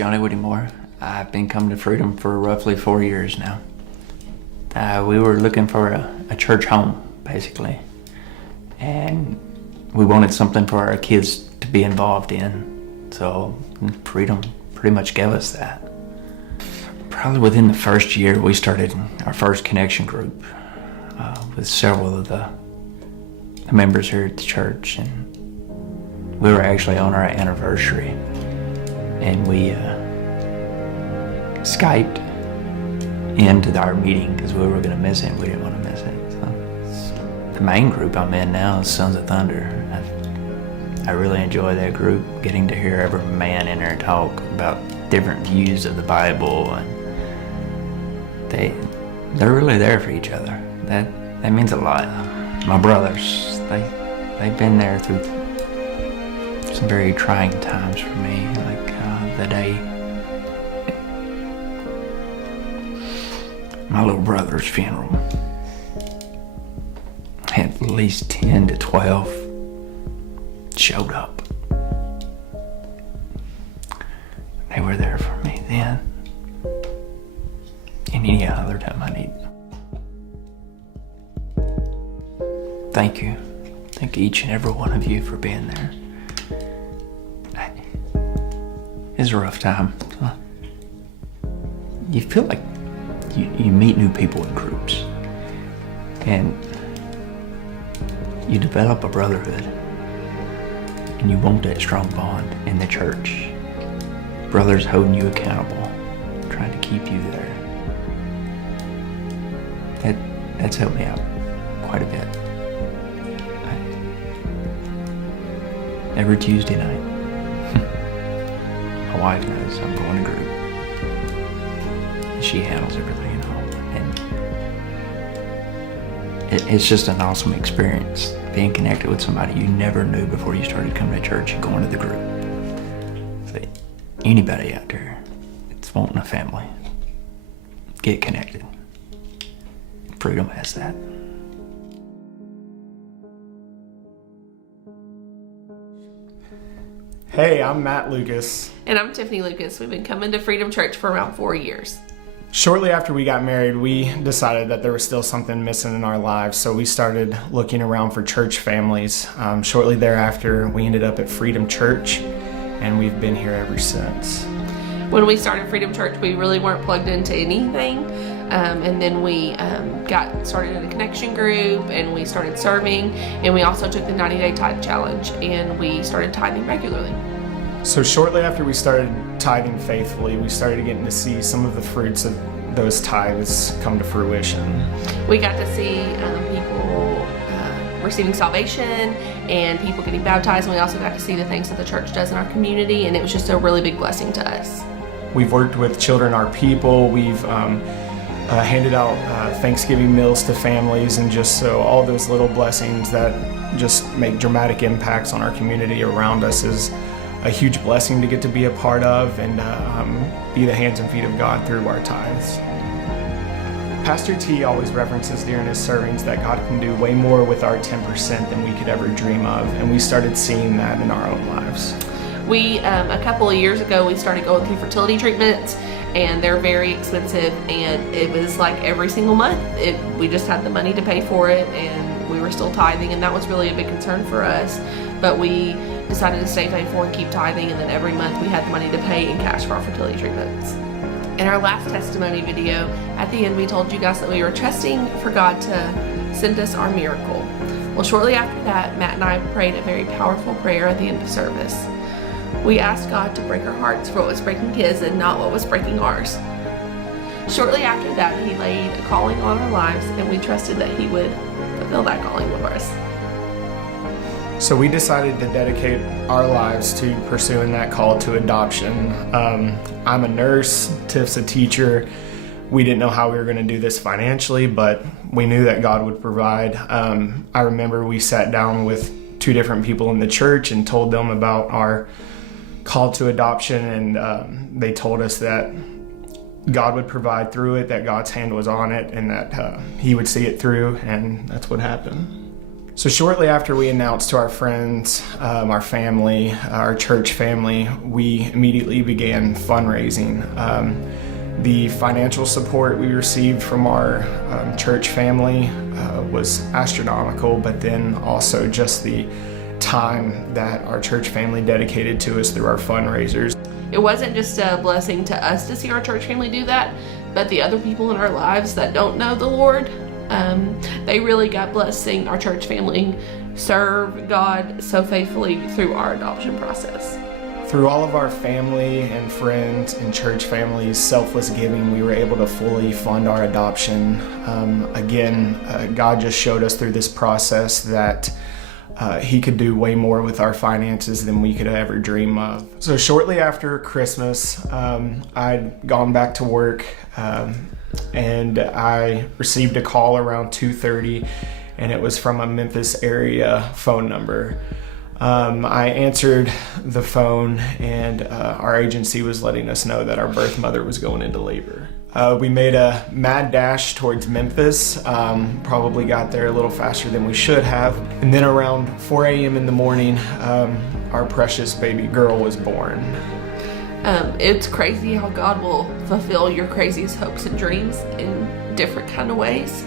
Johnny Whittemore. I've been coming to Freedom for roughly 4 years now. We were looking for a church home, basically. And we wanted something for our kids to be involved in. So Freedom pretty much gave us that. Probably within the first year, we started our first connection group with several of the members here at the church. And we were actually on our anniversary. And we Skyped into our meeting because we were going to miss it. We didn't want to miss it. So the main group I'm in now is Sons of Thunder. I really enjoy that group, getting to hear every man in there talk about different views of the Bible, and they're really there for each other. That means a lot. My brothers, they've been there through some very trying times for me, like the day my little brother's funeral. Had at least 10 to 12 showed up. They were there for me then and any other time I need them. Thank you. Thank each and every one of you for being there. It's a rough time. You feel like you meet new people in groups, and you develop a brotherhood, and you want that strong bond in the church. Brothers holding you accountable, trying to keep you there. That's helped me out quite a bit. Every Tuesday night, my wife knows I'm going to group. She handles everything at home, and it's just an awesome experience being connected with somebody you never knew before you started coming to church and going to the group. So anybody out there that's wanting a family, get connected. Freedom has that. Hey, I'm Matt Lucas. And I'm Tiffany Lucas. We've been coming to Freedom Church for around 4 years. Shortly after we got married, we decided that there was still something missing in our lives, so we started looking around for church families. Shortly thereafter, we ended up at Freedom Church, and we've been here ever since. When we started Freedom Church, we really weren't plugged into anything, and then we got started in a connection group, and we started serving, and we also took the 90-day tithe challenge, and we started tithing regularly. So shortly after we started tithing faithfully, we started getting to see some of the fruits of those tithes come to fruition. We got to see people receiving salvation and people getting baptized, and we also got to see the things that the church does in our community, and it was just a really big blessing to us. We've worked with Children Our People. We've handed out Thanksgiving meals to families, and just so all those little blessings that just make dramatic impacts on our community around us is a huge blessing to get to be a part of and be the hands and feet of God through our tithes. Pastor T always references during his sermons that God can do way more with our 10% than we could ever dream of, and we started seeing that in our own lives. We, a couple of years ago, we started going through fertility treatments, and they're very expensive, and it was like every single month we just had the money to pay for it, and we were still tithing, and that was really a big concern for us. But we decided to stay faithful and keep tithing, and then every month we had the money to pay in cash for our fertility treatments. In our last testimony video, at the end we told you guys that we were trusting for God to send us our miracle. Well, shortly after that, Matt and I prayed a very powerful prayer at the end of service. We asked God to break our hearts for what was breaking His and not what was breaking ours. Shortly after that, He laid a calling on our lives, and we trusted that He would fulfill that calling of ours. So we decided to dedicate our lives to pursuing that call to adoption. I'm a nurse, Tiff's a teacher. We didn't know how we were going to do this financially, but we knew that God would provide. I remember we sat down with 2 different people in the church and told them about our call to adoption, and they told us that God would provide through it, that God's hand was on it, and that He would see it through, and that's what happened. So shortly after we announced to our friends, our family, our church family, we immediately began fundraising. The financial support we received from our church family was astronomical, but then also just the time that our church family dedicated to us through our fundraisers. It wasn't just a blessing to us to see our church family do that, but the other people in our lives that don't know the Lord, they really got blessed seeing our church family serve God so faithfully through our adoption process. Through all of our family and friends and church families' selfless giving, we were able to fully fund our adoption. God just showed us through this process that He could do way more with our finances than we could ever dream of. So shortly after Christmas, I'd gone back to work and I received a call around 2:30, and it was from a Memphis area phone number. I answered the phone, and our agency was letting us know that our birth mother was going into labor. We made a mad dash towards Memphis, probably got there a little faster than we should have. And then around 4 a.m. in the morning, our precious baby girl was born. It's crazy how God will fulfill your craziest hopes and dreams in different kind of ways.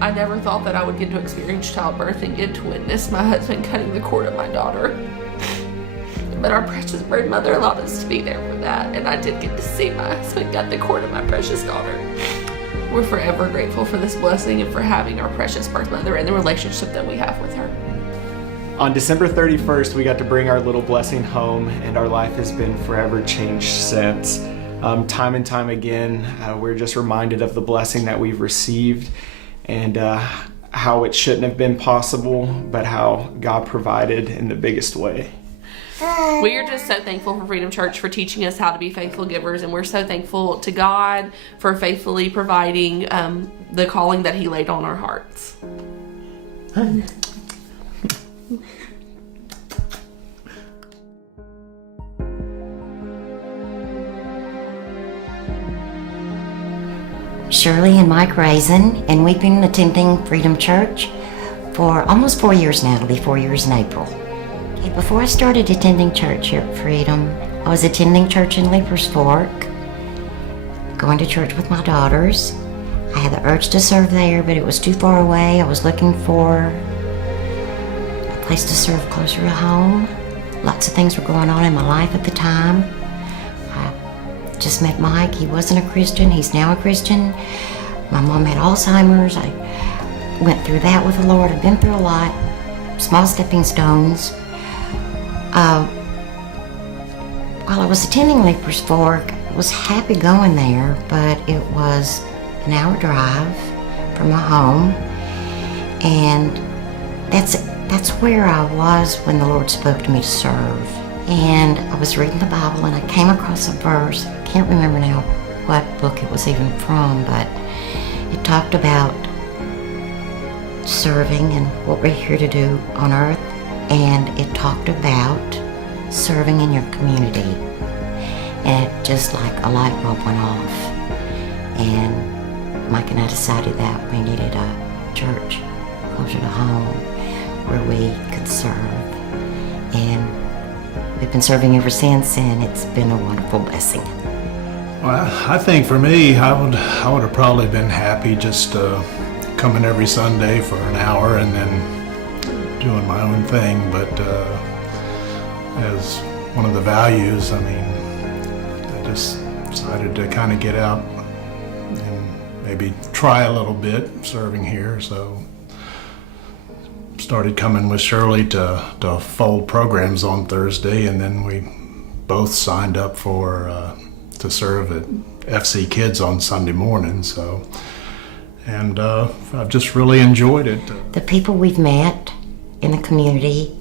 I never thought that I would get to experience childbirth and get to witness my husband cutting the cord of my daughter. But our precious birth mother allowed us to be there for that, and I did get to see my husband cut the cord of my precious daughter. We're forever grateful for this blessing and for having our precious birth mother and the relationship that we have with her. On December 31st, we got to bring our little blessing home, and our life has been forever changed since. Time and time again, we're just reminded of the blessing that we've received and how it shouldn't have been possible, but how God provided in the biggest way. We are just so thankful for Freedom Church for teaching us how to be faithful givers, and we're so thankful to God for faithfully providing the calling that He laid on our hearts. Shirley and Mike Raisin, and we've been attending Freedom Church for almost 4 years now. It'll be 4 years in April. Okay, before I started attending church here at Freedom, I was attending church in Leapers Fork, going to church with my daughters. I had the urge to serve there, but it was too far away. I was looking for a place to serve closer to home. Lots of things were going on in my life at the time. Just met Mike. He wasn't a Christian. He's now a Christian. My mom had Alzheimer's. I went through that with the Lord. I've been through a lot. Small stepping stones. While I was attending Leapers Fork, I was happy going there, but it was an hour drive from my home. And that's where I was when the Lord spoke to me to serve. And I was reading the Bible and I came across a verse. I can't remember now what book it was even from, but it talked about serving and what we're here to do on earth. And it talked about serving in your community. And it just like a light bulb went off. And Mike and I decided that we needed a church closer to home where we could serve. And we've been serving ever since, and it's been a wonderful blessing. Well, I think for me, I would have probably been happy just coming every Sunday for an hour and then doing my own thing. But as one of the values, I mean, I just decided to kind of get out and maybe try a little bit serving here. So started coming with Shirley to fold programs on Thursday, and then we both signed up for to serve at FC Kids on Sunday morning. So, and I've just really enjoyed it. The people we've met in the community,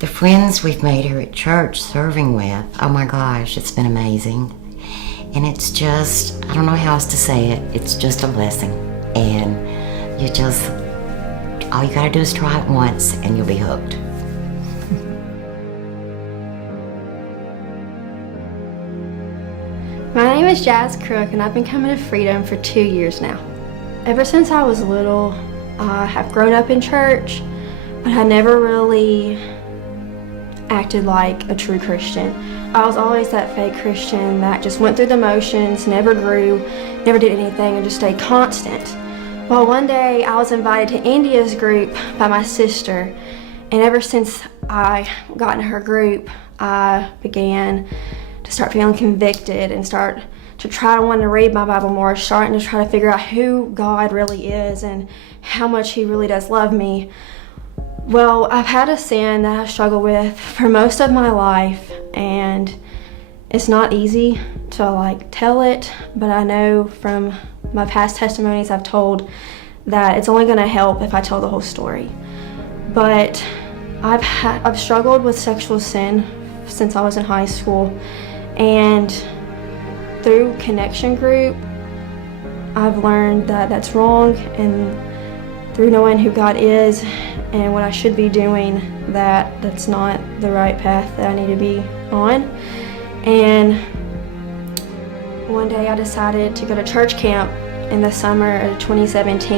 the friends we've made here at church serving with, oh my gosh, it's been amazing. And it's just, I don't know how else to say it, it's just a blessing. And you just, all you gotta do is try it once and you'll be hooked. My name is Jazz Crook, and I've been coming to Freedom for 2 years now. Ever since I was little, I have grown up in church, but I never really acted like a true Christian. I was always that fake Christian that just went through the motions, never grew, never did anything, and just stayed constant. Well, one day I was invited to India's group by my sister, and ever since I got in her group, I began to start feeling convicted and start to try to want to read my Bible more, starting to try to figure out who God really is and how much He really does love me. Well, I've had a sin that I've struggled with for most of my life, and it's not easy to tell it, but I know from my past testimonies I've told that it's only going to help if I tell the whole story. But I've struggled with sexual sin since I was in high school, and through Connection Group, I've learned that that's wrong, and through knowing who God is and what I should be doing, that's not the right path that I need to be on. And one day I decided to go to church camp in the summer of 2017,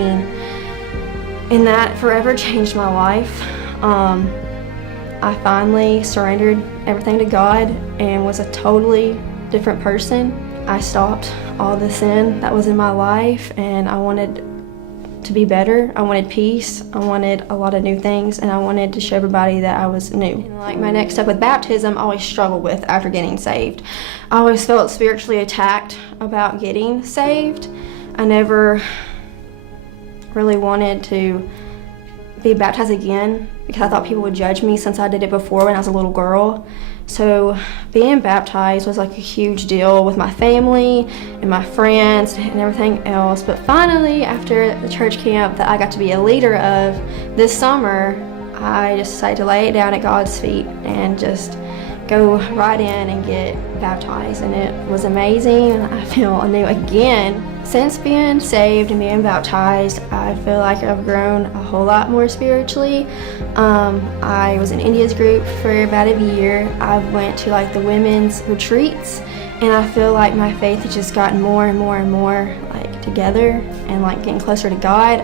and that forever changed my life. I finally surrendered everything to God and was a totally different person. I stopped all the sin that was in my life, and I wanted to be better. I wanted peace. I wanted a lot of new things, and I wanted to show everybody that I was new. And my next step with baptism, I always struggled with after getting saved. I always felt spiritually attacked about getting saved. I never really wanted to be baptized again because I thought people would judge me since I did it before when I was a little girl. So being baptized was a huge deal with my family and my friends and everything else. But finally, after the church camp that I got to be a leader of this summer, I just decided to lay it down at God's feet and just go right in and get baptized. And it was amazing. I feel anew again. Since being saved and being baptized, I feel like I've grown a whole lot more spiritually. I was in India's group for about a year. I went to the women's retreats, and I feel like my faith has just gotten more and more and more together and getting closer to God.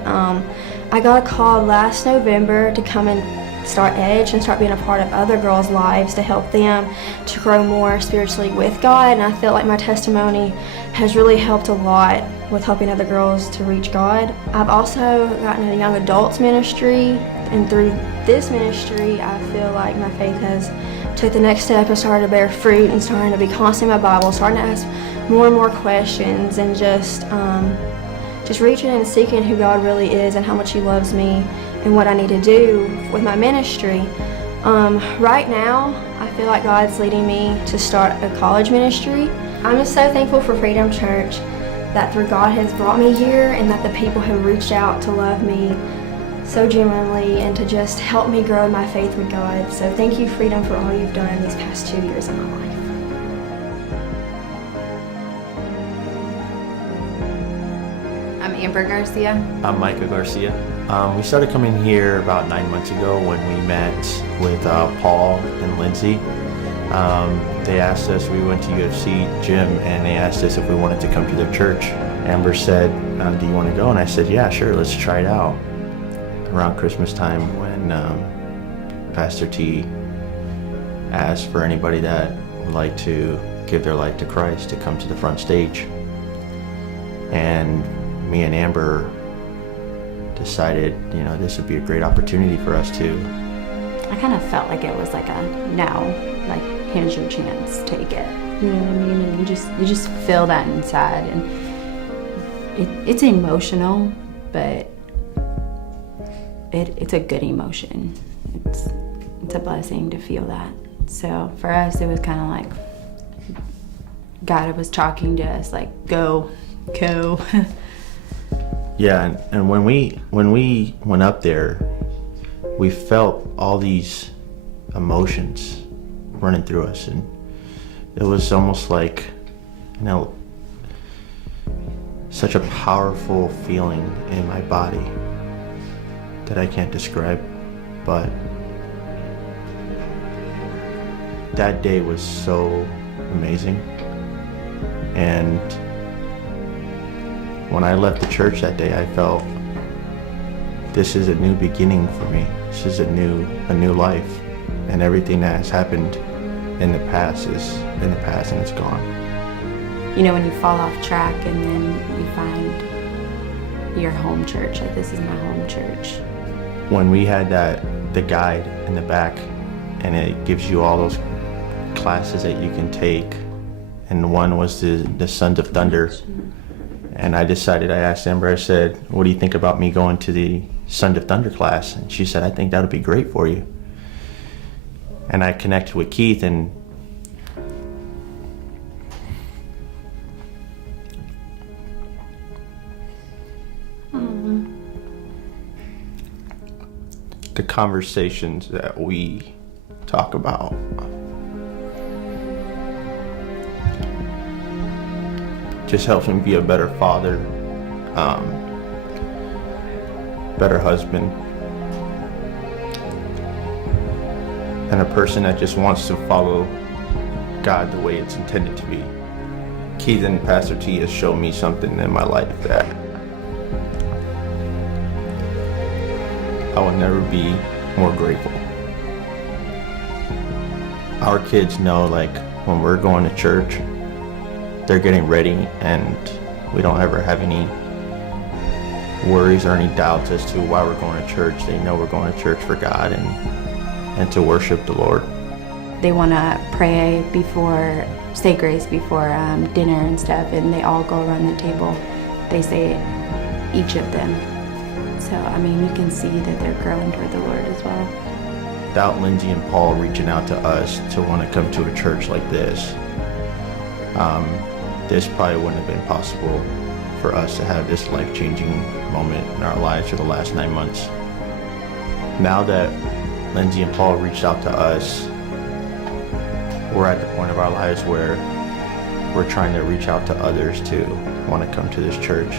I got a call last November to come and start Edge and start being a part of other girls' lives to help them to grow more spiritually with God, and I feel like my testimony has really helped a lot with helping other girls to reach God. I've also gotten a young adults ministry, and through this ministry I feel like my faith has took the next step and started to bear fruit and starting to be constant in my Bible, starting to ask more and more questions, and just reaching and seeking who God really is and how much He loves me and what I need to do with my ministry. Right now, I feel like God's leading me to start a college ministry. I'm just so thankful for Freedom Church, that through God has brought me here, and that the people have reached out to love me so genuinely and to just help me grow in my faith with God. So thank you, Freedom, for all you've done these past 2 years of my life. I'm Amber Garcia. I'm Micah Garcia. We started coming here about 9 months ago when we met with Paul and Lindsay. They asked us, we went to UFC gym, and they asked us if we wanted to come to their church. Amber said, do you want to go? And I said, yeah, sure, let's try it out. Around Christmas time, when Pastor T asked for anybody that would like to give their life to Christ to come to the front stage. And me and Amber decided, this would be a great opportunity for us to. I kind of felt like it was here's your chance, take it. You know what I mean? And you just feel that inside, and it's emotional, but it's a good emotion. It's a blessing to feel that. So for us, it was kind of like God was talking to us, go. Yeah, and when we went up there, we felt all these emotions running through us, and it was almost like, such a powerful feeling in my body that I can't describe, but that day was so amazing. And when I left the church that day, I felt this is a new beginning for me. This is a new life, and everything that has happened in the past is in the past and it's gone. You know, when you fall off track and then you find your home church, like this is my home church. When we had the guide in the back, and it gives you all those classes that you can take, and one was the Sons of Thunder, and I asked Amber, I said, what do you think about me going to the Sons of Thunder class? And she said, I think that would be great for you. And I connected with Keith, and the conversations that we talk about, just helps me be a better father, better husband, and a person that just wants to follow God the way it's intended to be. Keith and Pastor T has shown me something in my life that I will never be more grateful. Our kids know, like, when we're going to church, they're getting ready, and we don't ever have any worries or any doubts as to why we're going to church. They know we're going to church for God and to worship the Lord. They want to pray before, say grace before dinner and stuff, and they all go around the table. They say it, each of them. So, I mean, you can see that they're growing toward the Lord as well. Without Lindsay and Paul reaching out to us to want to come to a church like this, this probably wouldn't have been possible for us to have this life-changing moment in our lives for the last 9 months. Now that Lindsay and Paul reached out to us, we're at the point of our lives where we're trying to reach out to others to want to come to this church.